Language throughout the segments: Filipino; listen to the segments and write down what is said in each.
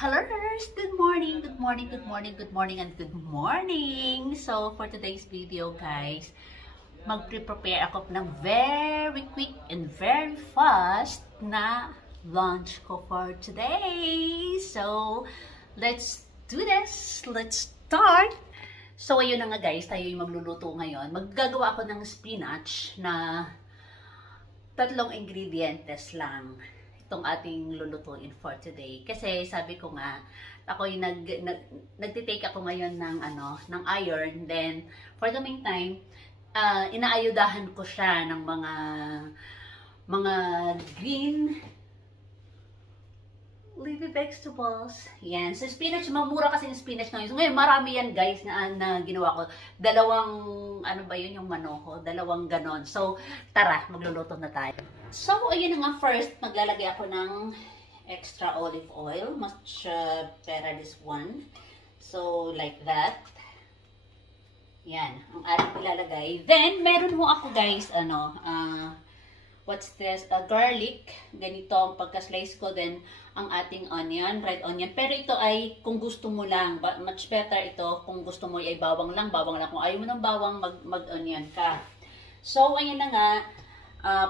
Hello, good morning, good morning, good morning, good morning, and good morning. So, for today's video, guys, mag-prepare ako ng very quick and very fast na lunch ko for today. So, let's do this. Let's start. So, ayun na nga guys, tayo yung magluluto ngayon. Maggagawa ako ng spinach na 3 ingredients lang itong ating lulutuin for today. Kasi sabi ko nga, ako yung nagtitake ako ngayon ng iron. Then, for the meantime, inaayudahan ko siya ng mga green leafy vegetables. Yan. So, spinach, mamura kasi yung spinach ngayon. So, ngayon, marami yan, guys, na ginawa ko. Dalawang, ano ba yun, yung manoho? Dalawang ganon. So, tara, magluluto na tayo. So, ayun na nga, first, maglalagay ako ng extra olive oil. Much better this one. So, like that. Yan, ang ating ilalagay. Then, meron ho ako, guys, what's this? Garlic. Ganito ang pagka-slice ko. Then, ang ating onion, red onion. Pero ito ay kung gusto mo lang. Much better ito kung gusto mo ay bawang lang. Bawang lang. Kung ayaw mo ng bawang, mag-onion ka. So, ayun na nga.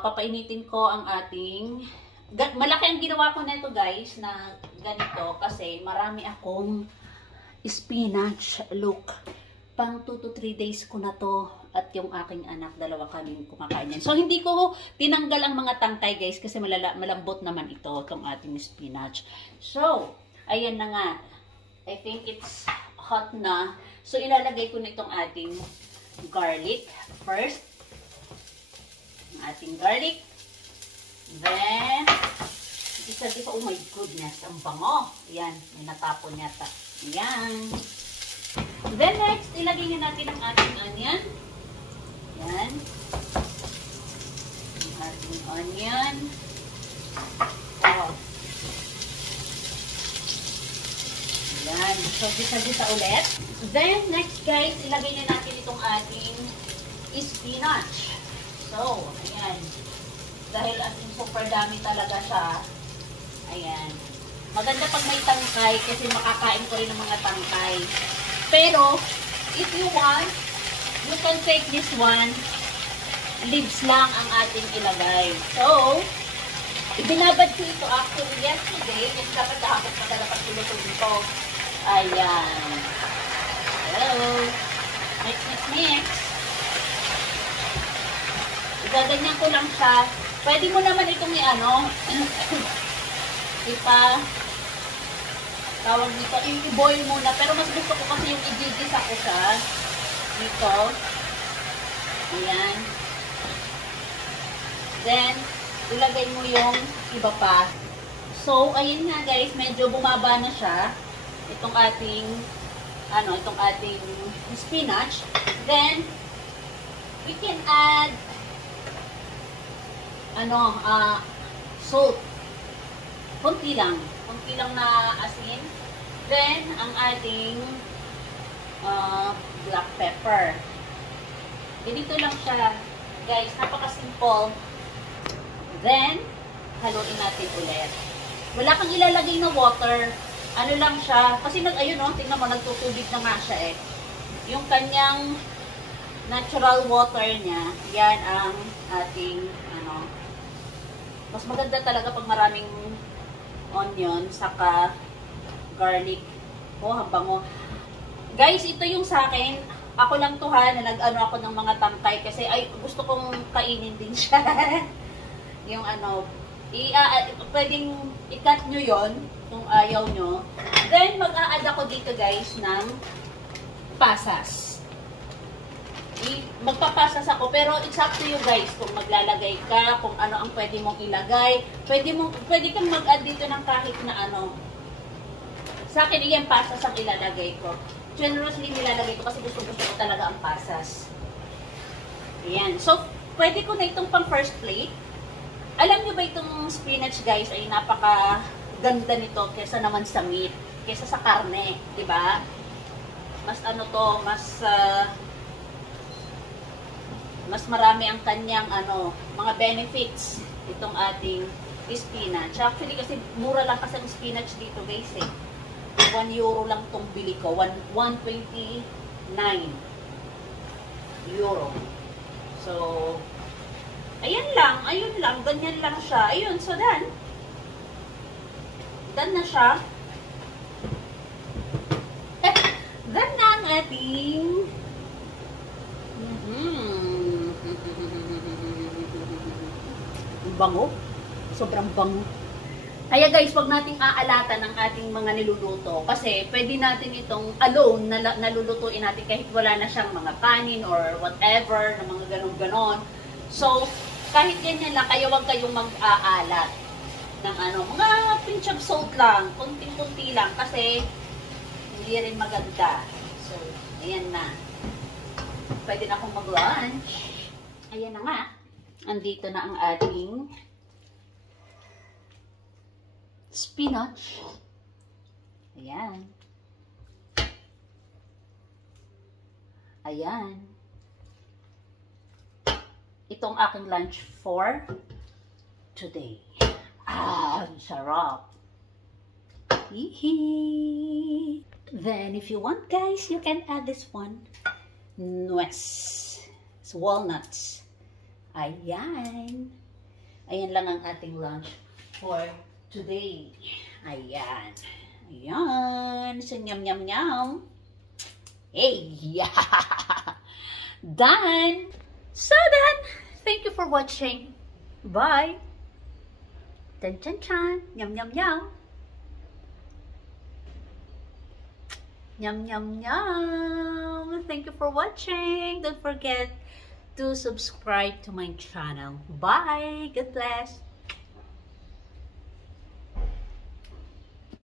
Papainitin ko ang ating... Malaki ang ginawa ko na ito, guys, na ganito. Kasi marami akong spinach. Look. Pang 2 to 3 days ko na to. At yung aking anak, 2 kaming kumakain yan. So, hindi ko tinanggal ang mga tangkay, guys, kasi malambot naman ito, itong ating spinach. So, ayan na nga. I think it's hot na. So, ilalagay ko na itong ating garlic first. Ang ating garlic. Then, isa-isa, oh my goodness, ang bango. Ayan, may natapon yata. Ayan. Then, next, ilagay na natin ang ating onion. Yan. Ang ating onion. Wow. Yan. So, gisa-gisa ulit. Then, next guys, ilagay na natin itong ating spinach. So, ayan. Dahil as in super dami talaga siya. Ayan. Maganda pag may tangkay kasi makakain ko rin ng mga tangkay. Pero, if you want, you can take this one, leaves lang ang ating ilagay. So, ibinabad ko ito actually yesterday, kasi dapat kahapon pa dapat piluto dito. Ayan. Hello. Mix. Igaganyan ko lang siya. Pwede mo naman itong tawag dito, i-boil muna. Pero mas gusto ko kasi yung i-gigisa ko siya. Dito. Ayan. Then, ilagay mo yung iba pa. So, ayun nga guys, medyo bumaba na siya. Itong ating spinach. Then, we can add salt. Kunti lang na asin. Then, ang ating black pepper. Ganito lang siya. Guys, napaka-simple. Then, haluin natin ulit. Wala kang ilalagay na water. Ano lang siya. Kasi tingnan mo, nagtutubig na nga siya eh. Yung kanyang natural water niya, yan ang ating, mas maganda talaga pag maraming onion, saka garlic. Oh, ang bango. Guys, ito yung sa akin. Ako lang to ha, na ako ng mga tangkay kasi ay gusto kong kainin din siya. Yung pwedeng i-cut nyo yon kung ayaw nyo. Then, mag-a-add ako dito guys ng pasas. Magpapasas ako, pero it's up to you guys kung maglalagay ka, kung ano ang pwede mong ilagay. Pwede kang mag-add dito ng kahit na Sa akin, iyan pasas ang ilalagay ko. Generously nilalagay ko kasi gusto ko talaga ang pasas. Ayan. So, pwede ko na itong pang first plate. Alam nyo ba itong spinach guys ay napaka ganda nito kesa naman sa meat, kesa sa karne, di ba? Mas mas marami ang kanyang mga benefits itong ating spinach. Actually kasi mura lang kasi ang spinach dito guys eh. 1 euro lang tong bili ko. 129 euro. So, ayun lang, ganyan lang siya. Ayun, so done. Done na siya. Done na ang ating bango. Sobrang bango. Kaya guys, wag nating aalatan ng ating mga niluluto kasi pwede natin itong alone na nalulutuin natin kahit wala na siyang mga kanin or whatever, na mga ganon-ganon. So, kahit ganyan lang, kaya wag kayong mag-aalat ng mga pinch of salt lang, kunting-kunti lang kasi hindi rin maganda. So, ayan na. Pwede na akong mag-lunch. Ayan na nga. Andito na ang ating spinach. Ayan. Ayan. Ito ang aking lunch for today. Ang sarap. Hihi. Then, if you want, guys, you can add this one. Nuez. It's walnuts. Ayan. Ayan lang ang ating lunch for today. Ayan. Ayan. So, nyam, nyam, nyam. Hey! Done! So, done! Thank you for watching. Bye! Chan, chan, chan. Nyam, nyam, nyam. Nyam, nyam, nyam. Thank you for watching. Don't forget to subscribe to my channel. Bye! God bless!